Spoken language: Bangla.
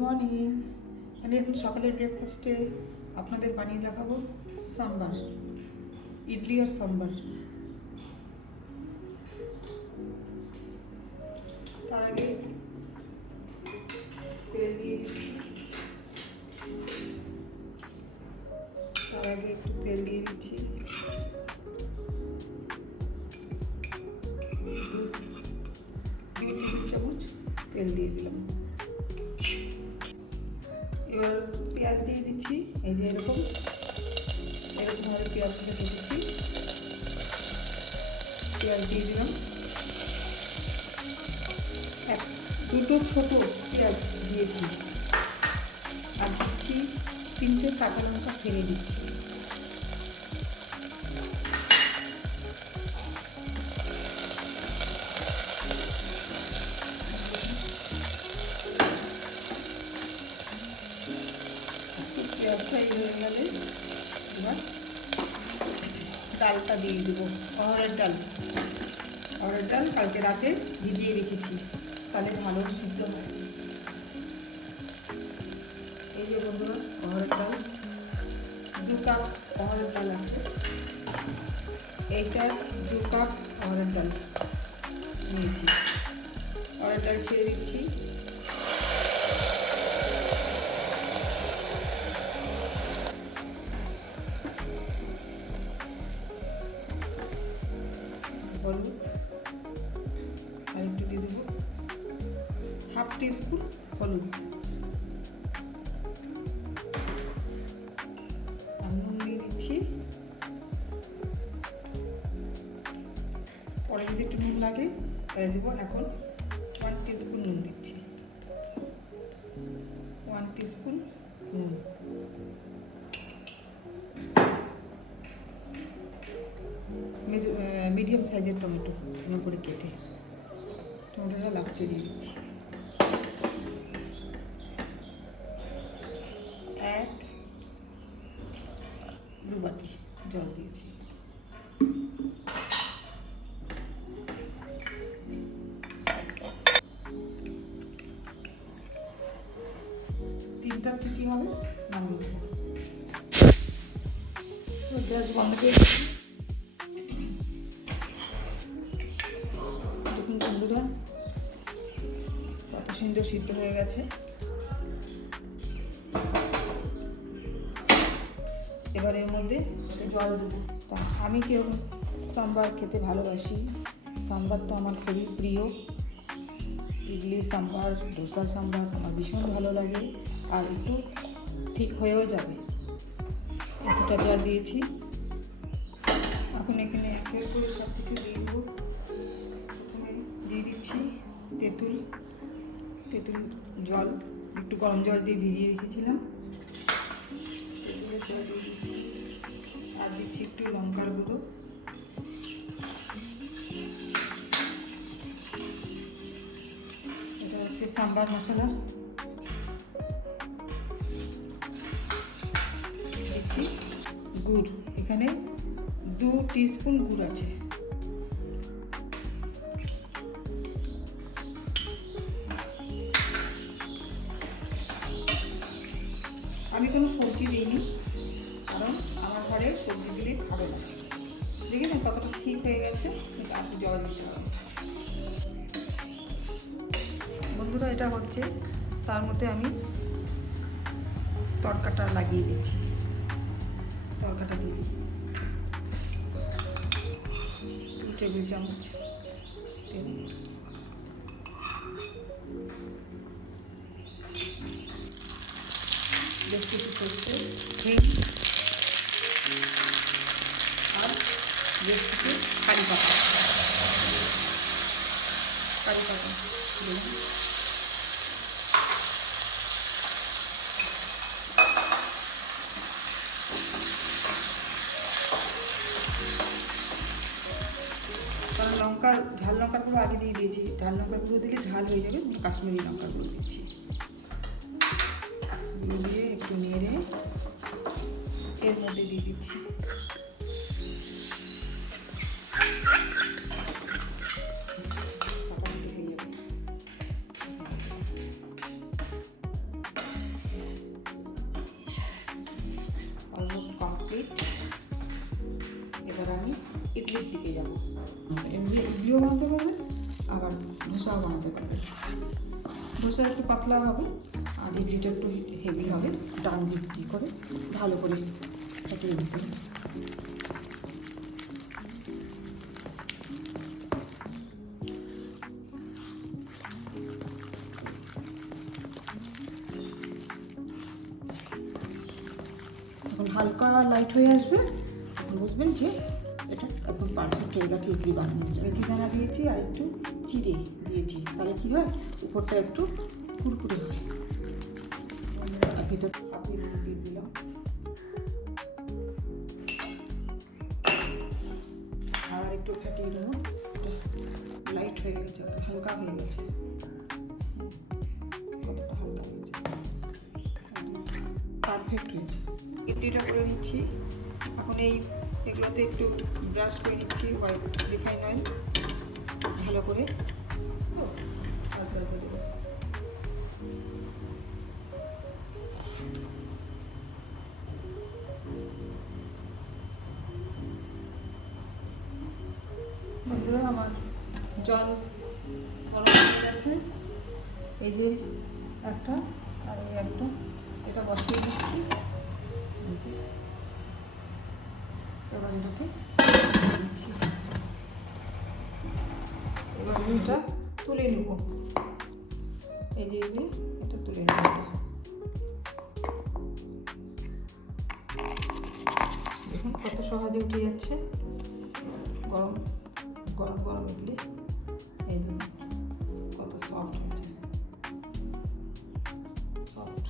মর্নিং। আমি এখন সকালের ব্রেকফাস্টে আপনাদের বানিয়ে দেখাবো সাম্বার, ইডলি আর সাম্বার। তার আগে তেল দিয়ে একটু তেল দিয়ে দিচ্ছি, 2 টেবিল চামচ তেল দিয়ে দিলাম। এবার পেঁয়াজ দিয়ে দিচ্ছি, এই যে এরকমভাবে পেঁয়াজটা দিচ্ছি। পেঁয়াজ দিয়ে দিলাম, দুটো ছোট পেঁয়াজ দিয়েছি, আর দিচ্ছি 3টে কাঁচা লঙ্কা ফেলে দিচ্ছি। পেঁয়াজটা এই হয়ে গেলে এবার ডালটা দিয়ে দেবো, অড়হরের ডাল কালকে রাতে ভিজিয়ে রেখেছি, তাহলে ভালো সিদ্ধ হয়। এই যে বন্ধুরা, অড়হরের ডাল 2 কাপ অড়হরের ডাল আছে, এইটা 2 কাপ অড়হরের ডাল নিয়েছি। অড়হরের ডাল ছেড়ে দিচ্ছি, হলুদ আর একটু দিয়ে দেবো, 1/2 টিস্পুন হলুদ, আর নুন দিয়ে দিচ্ছি। পরে যদি একটু নুন লাগে তাহলে দেবো। এখন 1 টিস্পুন নুন দিচ্ছি, 1 টিস্পুন নুন। মিডিয়াম সাইজের টমেটো করে কেটে, টমেটোটা লাস্টে দিয়ে দিচ্ছি। 2 বাটি জল দিয়েছি। তিনটা সিটি হবে, নামিয়ে দেবো। গ্যাস বন্ধ করে দিচ্ছি। দেখুন বন্ধুরা, কত সুন্দর সিদ্ধ হয়ে গেছে। এবার এর মধ্যে জল দেবো। আমি কিরকম সাম্বার খেতে ভালোবাসি, সাম্বার তো আমার খুবই প্রিয়। ইডলি সাম্বার, ডোসা সাম্বার আমার ভীষণ ভালো লাগে, আর একটু ঠিক হয়েও যাবে। এতটা জল দিয়েছি, এখন এখানে একের করে সব কিছু দিয়ে দেবো। প্রথমে দিয়ে দিচ্ছি তেঁতুল জল, একটু গরম জল দিয়ে ভিজিয়ে রেখেছিলাম, তেঁতুলের জল দিয়ে দিচ্ছি। আর দিচ্ছি একটু লঙ্কার গুঁড়ো, এটা হচ্ছে সাম্বার মশলা। দিচ্ছি গুড়, এখানে 2 টিস্পুন গুড় আছে। আমি কোনো সবজি দিইনি, কারণ আমার ঘরে সবজি দিলে খাবে না। দেখেছেন কতটা ঠিক হয়ে গেছে, আর জল দিতে হবে। বন্ধুরা, এটা হচ্ছে, তার মধ্যে আমি তড়কাটা লাগিয়ে দিচ্ছি। তড়কাটা দিয়ে দিই 2 টেবিল চামচ তেল, বেশ কিছু সরষে, হিং, আর বেশ কিছু কারি পাতা দিলাম। কারণ ঝাল লঙ্কার গুঁড়ো আগে দিয়ে দিয়েছি, ঝাল লঙ্কার গুঁড়ো দিলে ঝাল হয়ে যাবে, কাশ্মীরি লঙ্কার গুঁড়ো দিচ্ছি। দিয়ে একটু নেড়ে এর মধ্যে দিয়ে দিচ্ছি কমপ্লিট। এবার আমি ইডলির দিকে যাব। এমনি ইডলিও বানাতে পারবেন, আবার ধোসাও বানাতে পারবেন। ধোসা একটু পাতলা হবে আর ইডলিটা একটু হেভি হবে। ডান দিক দিয়ে করে ভালো করে ফাটিয়ে দিতে হবে। এখন হালকা লাইট হয়ে আসবে, তখন বুঝবেন যে এটা একদম পারফেক্ট হয়ে গেছে ইডলি বানানোর জন্য। মেথি দানা দিয়েছি আর একটু চিড়ে দিয়েছি, তাহলে কী হয় উপরটা একটু কুরকুরে হয়। আর ভিতর আপনি দিয়ে দিলাম। আর একটু ফাটিয়ে দেবো, লাইট হয়ে গেছে, হালকা হয়ে গেছে। কতটা হালকা হয়েছে, পারফেক্ট হয়েছে। ইডলিটা করে নিচ্ছি। এখন এগুলোতে একটু ব্রাশ করে নিচ্ছি রিফাইন অয়েল ভালো করে। বন্ধুরা, আমার জল গরম হয়ে গেছে। এই যে একটা আর এই একটা, এটা বসিয়ে দিচ্ছি। এবার এটাকে দিচ্ছি। এবার আমি এটা তুলে নেব। এই যে এটা তুলে নেব। দেখুন কত সহজে উঠে যাচ্ছে। গরম গরম গরম ইডলি, এই দেখুন কত সফট হয়েছে, সফট।